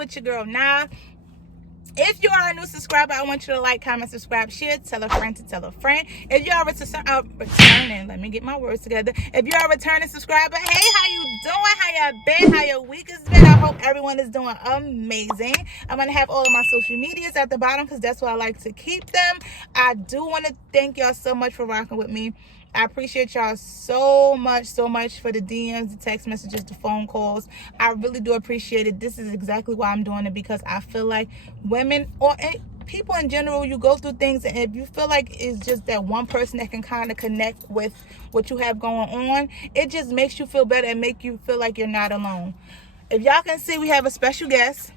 with your girl Nah. If you are a new subscriber, I want you to like, comment, subscribe, share, tell a friend to tell a friend. If you are returning, let me get my words together. If you are a returning subscriber, hey, how you doing? How y'all been? How your week has been? I hope everyone is doing amazing. I'm going to have all of my social medias at the bottom because that's where I like to keep them. I do want to thank y'all so much for rocking with me. I appreciate y'all so much for the DMs, the text messages, the phone calls. I really do appreciate it. This is exactly why I'm doing it, because I feel like women or people in general, you go through things, and if you feel like it's just that one person that can kind of connect with what you have going on, it just makes you feel better and make you feel like you're not alone. If y'all can see, we have a special guest,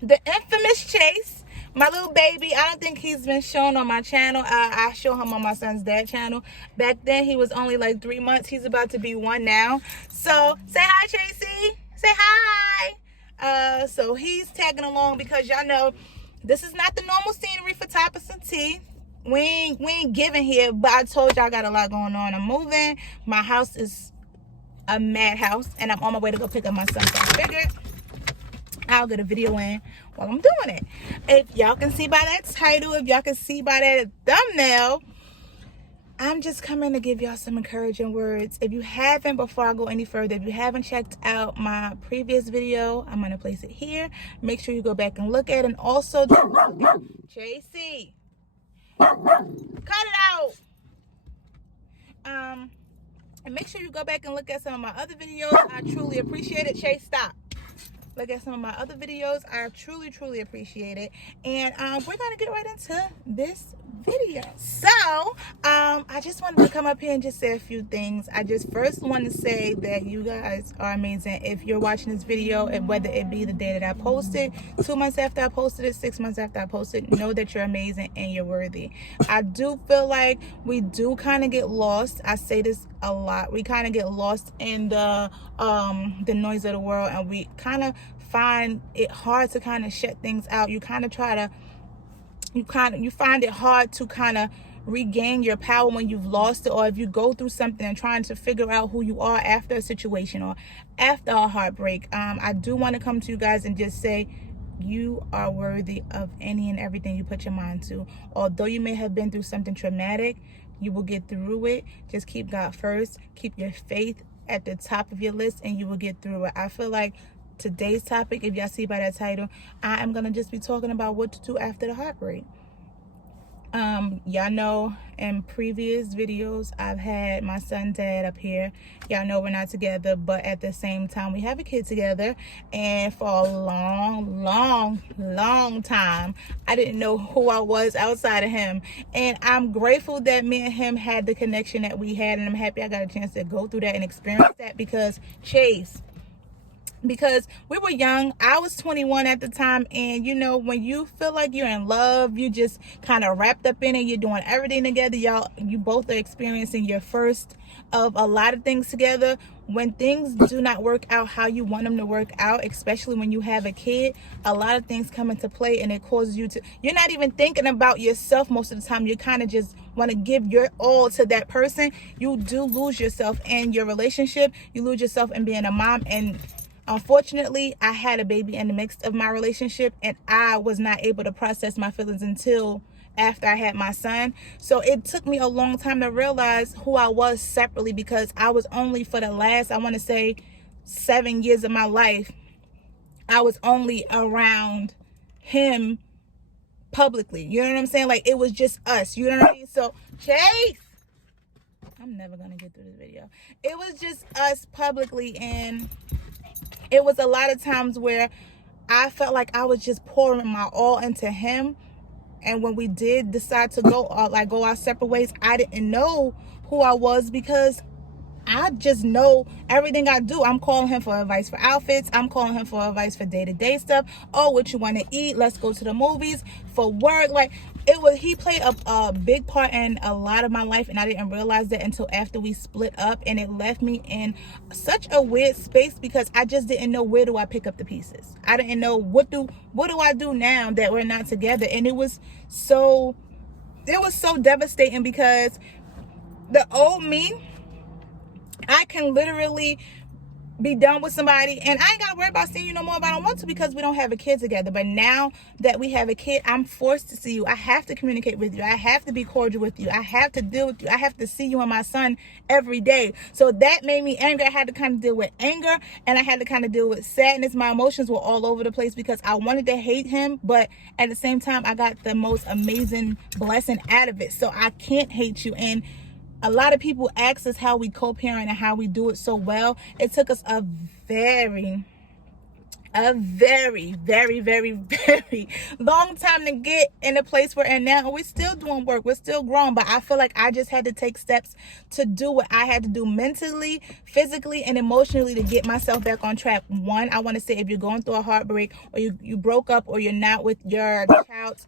the infamous Chase. My little baby. I don't think he's been shown on my channel. I show him on my son's dad channel. Back then, he was only like 3 months. He's about to be 1 now. So, say hi, Chasey. Say hi. So, he's tagging along because y'all know this is not the normal scenery for Tapas and Tea. We ain't giving here, but I told y'all I got a lot going on. I'm moving. My house is a madhouse, and I'm on my way to go pick up my son. So, I figured I'll get a video in while I'm doing it. If y'all can see by that title, if y'all can see by that thumbnail, I'm just coming to give y'all some encouraging words. If you haven't, before I go any further, if you haven't checked out my previous video, I'm going to place it here. Make sure you go back and look at it. And also, Tracy, cut it out. And make sure you go back and look at some of my other videos. I truly appreciate it. Chase, stop. Look at some of my other videos. I truly appreciate it. And we're gonna get right into this video. So I just wanted to come up here and just say a few things. I just first want to say that you guys are amazing. If you're watching this video, and whether it be the day that I posted, 2 months after I posted it, 6 months after I posted, know that you're amazing and you're worthy. I do feel like we do kind of get lost. I say this a lot. We kind of get lost in the noise of the world, and we kind of find it hard to kind of shut things out. You find it hard to kind of regain your power when you've lost it, or if you go through something and trying to figure out who you are after a situation or after a heartbreak. I do want to come to you guys and just say you are worthy of any and everything you put your mind to. Although you may have been through something traumatic, you will get through it. Just keep God first. Keep your faith at the top of your list, and you will get through it. I feel like today's topic, if y'all see by that title, I am gonna just be talking about what to do after the heartbreak. Y'all know in previous videos I've had my son's dad up here. Y'all know we're not together, but at the same time we have a kid together. And for a long time I didn't know who I was outside of him, and I'm grateful that me and him had the connection that we had, and I'm happy I got a chance to go through that and experience that. Because we were young. I was 21 at the time, and you know, when you feel like you're in love, you just kind of wrapped up in it, you're doing everything together, you both are experiencing your first of a lot of things together. When things do not work out how you want them to work out, especially when you have a kid, a lot of things come into play, and it causes you're not even thinking about yourself most of the time. You kind of just want to give your all to that person. You do lose yourself in your relationship. You lose yourself in being a mom, and unfortunately, I had a baby in the midst of my relationship, and I was not able to process my feelings until after I had my son. So it took me a long time to realize who I was separately, because I was only, for the last, I want to say 7 years of my life, I was only around him publicly. You know what I'm saying? Like, it was just us. You know what I mean? So, Chase, I'm never going to get through this video. It was just us publicly, and it was a lot of times where I felt like I was just pouring my all into him. And when we did decide to go our separate ways, I didn't know who I was, because I just know everything I do. I'm calling him for advice for outfits. I'm calling him for advice for day-to-day stuff. Oh, what you want to eat? Let's go to the movies. For work, like, he played a big part in a lot of my life, and I didn't realize that until after we split up, and it left me in such a weird space, because I just didn't know, where do I pick up the pieces? I didn't know what do I do now that we're not together. And it was so devastating, because the old me, I can literally be done with somebody, and I ain't gotta worry about seeing you no more if I don't want to, because we don't have a kid together. But now that we have a kid, I'm forced to see you. I have to communicate with you. I have to be cordial with you. I have to deal with you. I have to see you and my son every day. So that made me angry. I had to kind of deal with anger, and I had to kind of deal with sadness. My emotions were all over the place because I wanted to hate him, but at the same time, I got the most amazing blessing out of it. So I can't hate you. And a lot of people ask us how we co-parent and how we do it so well. It took us a very, very, very long time to get in the place we're in now. And we're still doing work. We're still growing. But I feel like I just had to take steps to do what I had to do mentally, physically, and emotionally to get myself back on track. One, I want to say, if you're going through a heartbreak, or you broke up, or you're not with your child's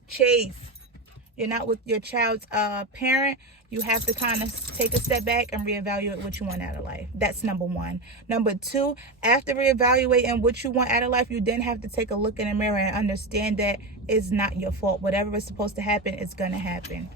you're not with your child's parent, you have to kind of take a step back and reevaluate what you want out of life. That's number one. Number two, after reevaluating what you want out of life, you then have to take a look in the mirror and understand that it's not your fault. Whatever is supposed to happen, it's going to happen.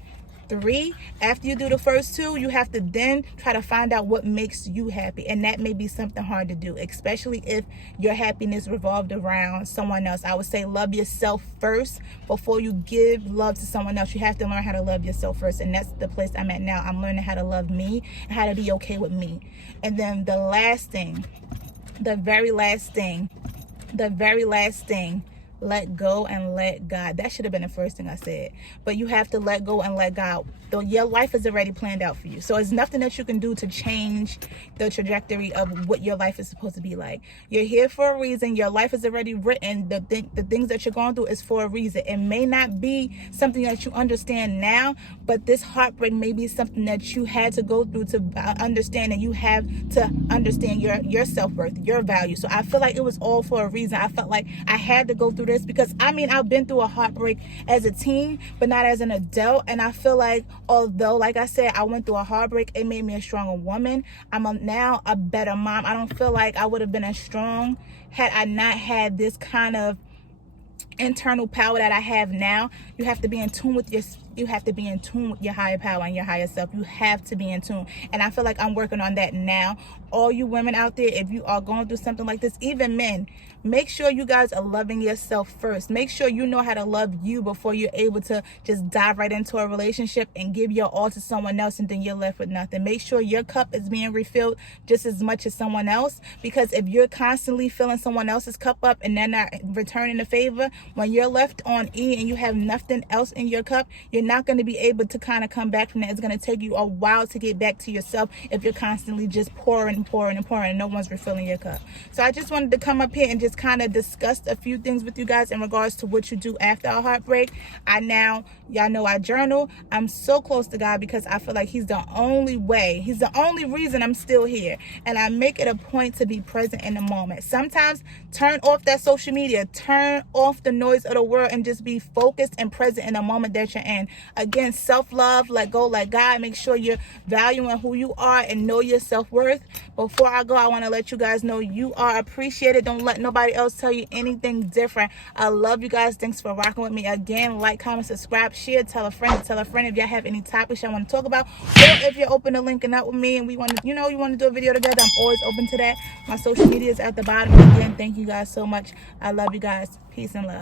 Three, after you do the first two, you have to then try to find out what makes you happy. And that may be something hard to do, especially if your happiness revolved around someone else. I would say love yourself first before you give love to someone else. You have to learn how to love yourself first. And that's the place I'm at now. I'm learning how to love me and how to be okay with me. And then the very last thing, let go and let God. That should have been the first thing I said. But you have to let go and let God. Though your life is already planned out for you. So it's nothing that you can do to change the trajectory of what your life is supposed to be like. You're here for a reason. Your life is already written. The things that you're going through is for a reason. It may not be something that you understand now, but this heartbreak may be something that you had to go through to understand, and you have to understand your self-worth, your value. So I feel like it was all for a reason. I felt like I had to go through this because, I mean, I've been through a heartbreak as a teen, but not as an adult. And I feel like, although, like I said, I went through a heartbreak, it made me a stronger woman. I'm now a better mom. I don't feel like I would have been as strong had I not had this kind of internal power that I have now. You have to be in tune with your higher power and your higher self. You have to be in tune. And I feel like I'm working on that now. All you women out there, if you are going through something like this, even men, make sure you guys are loving yourself first. Make sure you know how to love you before you're able to just dive right into a relationship and give your all to someone else, and then you're left with nothing. Make sure your cup is being refilled just as much as someone else, because if you're constantly filling someone else's cup up and they're not returning the favor, when you're left on E and you have nothing else in your cup, you're not going to be able to kind of come back from that. It's going to take you a while to get back to yourself if you're constantly just pouring and no one's refilling your cup. So I just wanted to come up here and just kind of discuss a few things with you guys in regards to what you do after a heartbreak. Y'all know I journal. I'm so close to God because I feel like He's the only way. He's the only reason I'm still here. And I make it a point to be present in the moment. Sometimes turn off that social media, turn off the noise of the world, and just be focused and present in the moment that you're in. Again, self-love, let go, let God. Make sure you're valuing who you are and know your self-worth. Before I go, I want to let you guys know you are appreciated. Don't let nobody else tell you anything different. I love you guys. Thanks for rocking with me. Again, like, comment, subscribe, share, tell a friend if y'all have any topics y'all want to talk about, or if you're open to linking up with me and we want to, you want to do a video together, I'm always open to that. My social media is at the bottom. Again, thank you guys so much. I love you guys. Peace and love.